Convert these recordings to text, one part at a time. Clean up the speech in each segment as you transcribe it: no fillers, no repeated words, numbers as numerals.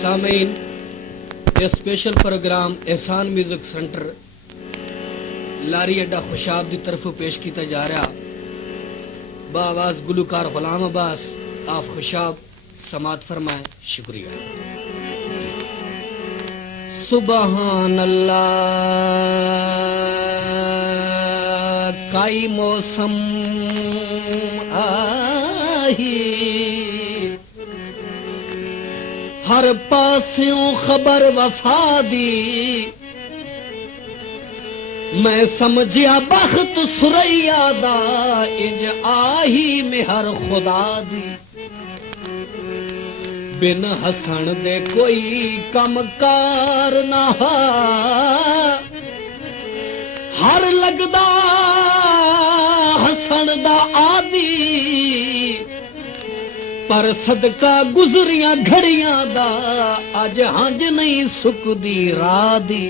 सामीन ये special programme एहसान म्यूजिक सेंटर लारी अड्डा खुशाब की तरफ पेश किया जा रहा बावाज गुलकार गुलाम अब्बास आप खुशाब समात फरमाए शुक्रिया। सुबहान अल्लाह काई मौसम आही हर पास्यों खबर वफा दी मैं समझिया बख्त सुरैया दा इज आही मेहर खुदा दी बिन हसन दे कोई कम कार ना हर लगदा हसन दा आदि पर सदका गुजरियां घड़ियां दा अज हंज नहीं सुकदी रादी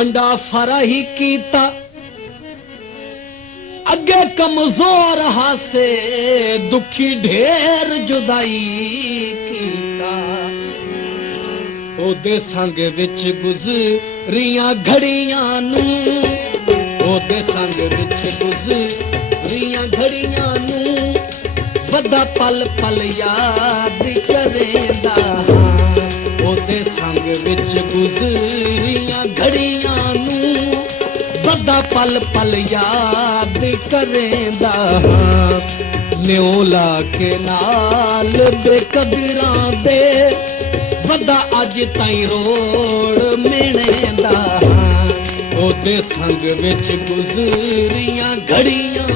अंडा फराही कीता अगे कमजोर हासे दुखी ढेर जुदाई कीता ओदे संग विच गुजरियां घड़ियां नू ओदे संग विच गुजरियां घड़ियां नू वदा पल पल याद करेंदा ओदे संग विच गुजरियां घड़ियां नू वदा पल पल याद करेंदा न्योला के नाल बेकदरां दे वदा अज ताईं रोड़ मिलेंदा ओदे संग विच गुजरियां घड़ियां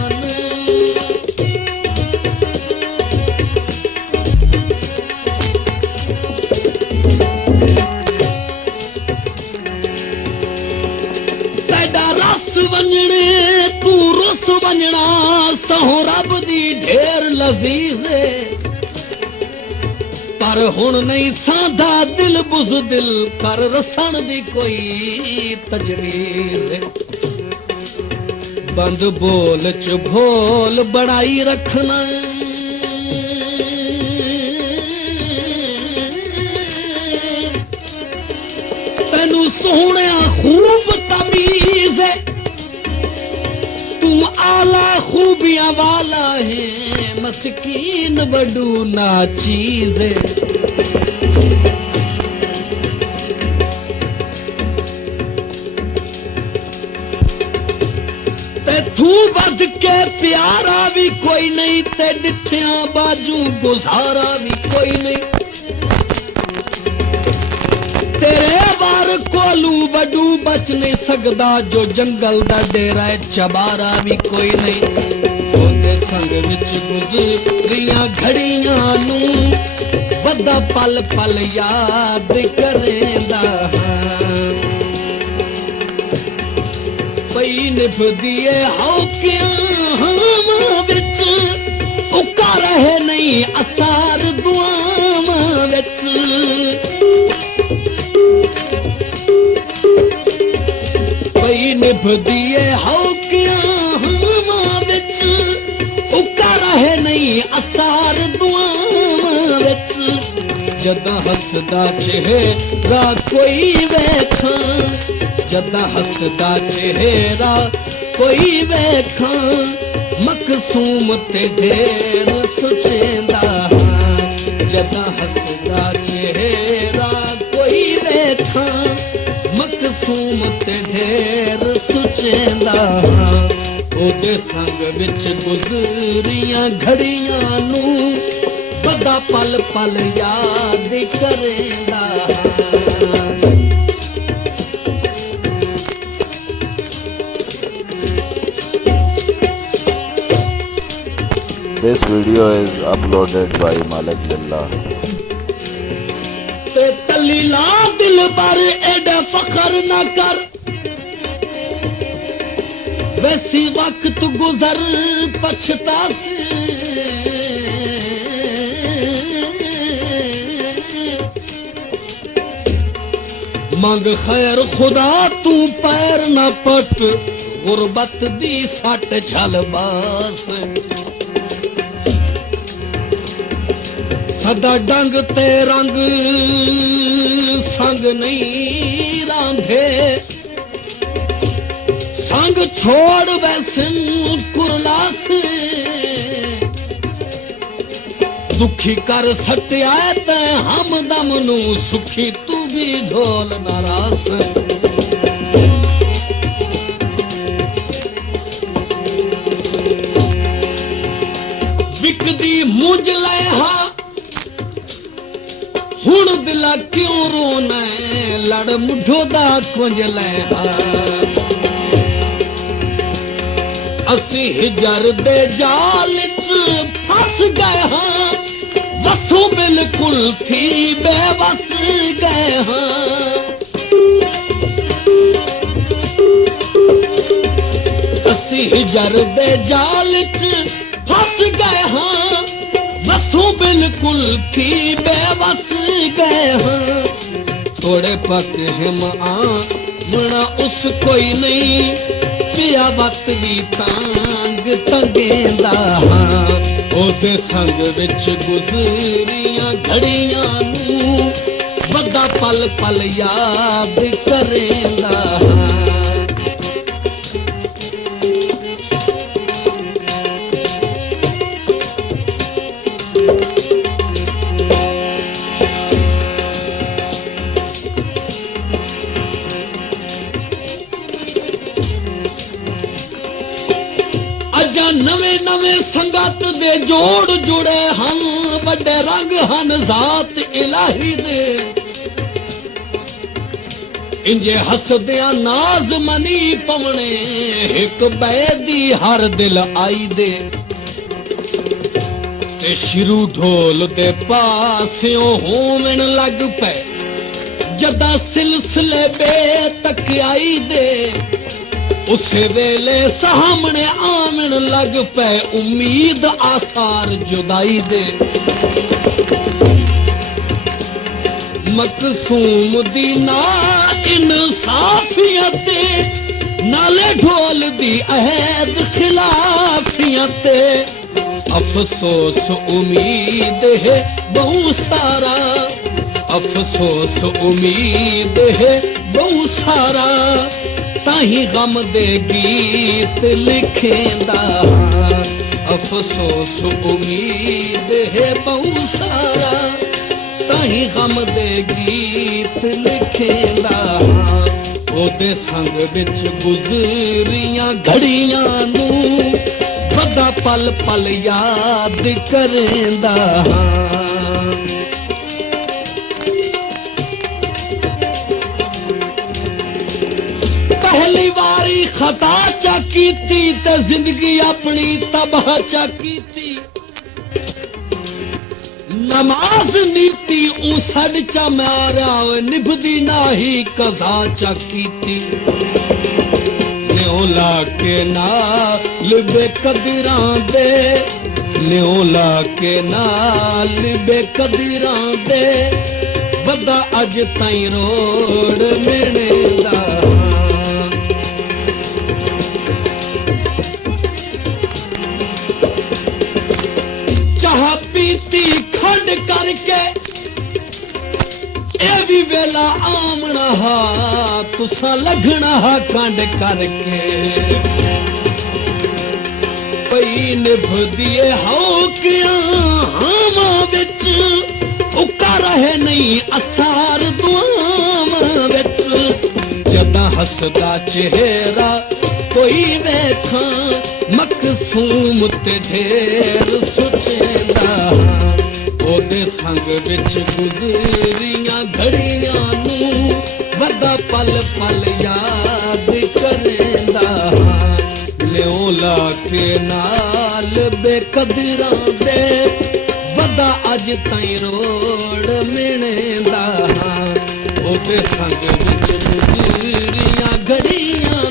वंजने तू रुस वंजना सहो रब दी ढेर लजीज पर हुण नहीं साधा दिल बुज़दिल कर रसण दी कोई तजवीज बंद बोल च भोल बनाई रखना तेनू सोहणिया खूब तमीज तू आला खूबियां वाला है मस्कीन बडू ना चीज ते तू बद के प्यारा भी कोई नहीं ते डिठिया बाजू गुजारा भी कोई नहीं तेरे वार कोलू वडू बच नहीं सकदा जो जंगल दा डेरा है चबारा भी कोई नहीं ओदे संग विच गुजरियां घड़ियां नू वदा पल पल याद करेंदा पई निभदिए हौकियां हावां विच उका रहे नहीं असार दुआवां विच निभदिए हौकियां हावां विच उका रहे नहीं असार दुआवां विच जदां हसदा चेहरा कोई वेखां जदां हसदा चेहरा कोई वेखां मकसूम ते ढेर सुचेंदा जदां हसदा चेहरा कोई वेखां मकसूम ते ढेर सुचेंदा ओदे संग विच गुजरियां घड़ियां नू वदा पल पल याद करेंदा This video is uploaded by Malik Lillah. तलीला दिल पर एडे फखर न कर वैसी वक्त गुजर पछतासी मंग खैर खुदा तू पैर न पट गुरबत दी सट झल बास ਸਦਾ ਡੰਗ ਤੇ ਰੰਗ ਸੰਗ ਨਹੀਂ ਰਾਂਧੇ ਸੰਗ ਛੋੜ ਵੈਸਨ ਕੁਰਲਾਸ ਦੁਖੀ ਕਰ ਸਟਿਆ ਤੈ ਹਮਦਮ ਨੂੰ ਸੁਖੀ ਤੂੰ ਵੀ ਢੋਲ ਨਾਰਾਸ ਵਿਕਦੀ ਮੁੰਝ ਲੈ ਹਾਂ ਹੁਣ ਦਿਲਾ ਕਿਉਂ ਰੋਣਾ ਲੜ ਮੁੱਢੋ ਦਾ ਕੁੰਝ ਲੈ ਹਾਂ ਅਸੀਂ ਹਿਜਰ ਦੇ ਜਾਲ ਚ ਫਸ ਗਏ ਹਾਂ ਵਸੋਂ ਬਿਲਕੁਲ ਥੀ ਬੇਵਸ ਗਏ ਹਾਂ ਅਸੀਂ ਹਿਜਰ ਦੇ ਜਾਲ ਚ ਫਸ ਗਏ ਹਾਂ ਵਸੋਂ ਬਿਲਕੁਲ ਥੀ ਬੇਵਸ ਗਏ ਹਾਂ ਥੋੜੇ ਪੱਕ ਹਿਮ ਆਵਣਾ ਉਸ ਕੋਈ ਨਹੀਂ ਪਿਆ ਵਕਤ ਵੀ ਤਾਂਗ ਤੰਗੇਂਦਾ ਹਾਂ ਉਹਦੇ ਸੰਗ ਵਿੱਚ ਗੁਜ਼ਰੀਆਂ ਘੜੀਆਂ ਨੂੰ ਵੱਡਾ ਪਲ ਪਲ ਯਾਦ ਕਰੇਂਦਾ ਹਾਂ ਨਵੇਂ ਨਵੇਂ ਸੰਗਤ ਦੇ ਜੋੜ ਜੁੜੇ ਹਨ ਵੱਡੇ ਰੰਗ ਹਨ ਜ਼ਾਤ ਇਲਾਹੀ ਦੇ ਇੰਜੇ ਹੱਸਦਿਆਂ ਨਾਜ਼ ਮਨੀ ਪਵਣੇ ਇੱਕ ਬੈਦੀ ਹਰ ਦਿਲ ਆਈ ਦੇ ਤੇ ਸ਼ਿਰੂ ਢੋਲ ਦੇ ਪਾਸਿਓਂ ਹੋਵਣ ਲੱਗ ਪਏ ਜਦਾਂ ਸਿਲਸਿਲੇ ਬੇਤਕਿਆਈ ਦੇ ਉਸੇ ਵੇਲੇ ਸਾਹਮਣੇ ਆਵਣ ਲੱਗ ਪਏ ਉਮੀਦ ਆਸਾਰ ਜੁਦਾਈ ਦੇ ਮਕਸੂਮ ਦੀ ਨਾ ਇਨਸਾਫੀਅਤ ਨਾਲੇ ਢੋਲ ਦੀ ਅਹਿਦ ਖਿਲਾਫੀਅਤ ਅਫਸੋਸ ਉਮੀਦ ਹੈ ਬਹੁ ਸਾਰਾ ਅਫਸੋਸ ਉਮੀਦ ਹੈ ਬਹੁ ਸਾਰਾ ਤਾਹੀਂ ਗਮ ਦੇ ਗੀਤ ਲਿਖੇਂਦਾ ਅਫਸੋਸ ਉਮੀਦ ਹੈ ਬਹੁ ਸਾਰਾ ਤਾਹੀਂ ਗਮ ਦੇ ਗੀਤ ਲਿਖੇਂਦਾ ਉਹਦੇ ਸੰਗ ਵਿੱਚ ਗੁਜ਼ਰੀਆਂ ਘੜੀਆਂ ਨੂੰ ਵੱਡਾ ਪਲ ਪਲ ਯਾਦ ਕਰੇਂਦਾ ਪਹਿਲੀ ਵਾਰੀ ਖਤਾ ਚਾ ਕੀਤੀ ਤੇ ਜ਼ਿੰਦਗੀ ਆਪਣੀ ਤਬਾਹ ਚਾ ਕੀਤੀ ਨਮਾਜ਼ ਨੀਤੀ ਉਹ ਸੜ ਚਾ ਮਾਰਿਆ ਨਿਭਦੀ ਨਾਹੀ ਕਜ਼ਾ ਚਾ ਕੀਤੀ ਨਿਉ ਲਾ ਕੇ ਨਾਲ ਬੇਕਦਰਾਂ ਦੇ ਨਿਉ ਲਾ ਕੇ ਨਾਲ ਬੇਕਦਰਾਂ ਦੇ ਵੱਡਾ ਅੱਜ ਤਾਈਂ ਰੋੜ ਮਿਹਣੇ ਦਾ ਪੀਤੀ ਖੰਡ ਕਰਕੇ ਇਹ ਵੀ ਵੇਲਾ ਆਮਣਾ ਹਾ ਤੁਸਾਂ ਲਗਣਾ ਹਾ ਕੰਡ ਕਰਕੇ ਪਈ ਨਿਭਦੀਏ ਹੌਕਿਆਂ ਹਾਵਾਂ ਵਿੱਚ ਉੱਕਾ ਰਹੇ ਨਹੀਂ ਅਸਾਰ ਦੁਆਵਾਂ ਵਿੱਚ ਜਦਾਂ ਹੱਸਦਾ ਚਿਹਰਾ ਕੋਈ ਵੇਖਾਂ ਮਕਸੂਮ ਤੇ ਢੇਰ ਸੁਚੇਂਦਾ ਉਹਦੇ ਸੰਗ ਵਿੱਚ ਗੁਜ਼ਰੀਆਂ ਘੜੀਆਂ ਨੂੰ ਵੱਡਾ ਪਲ ਪਲ ਯਾਦ ਕਰੇਂਦਾ ਲਿਓ ਲਾ ਕੇ ਨਾਲ ਬੇਕਦਰਾਂ ਦੇ ਵੱਡਾ ਅੱਜ ਤਾਈਂ ਰੋੜ ਮਿਹਣੇਂਦਾ ਉਹਦੇ ਸੰਗ ਵਿੱਚ ਗੁਜ਼ਰੀਆਂ ਘੜੀਆਂ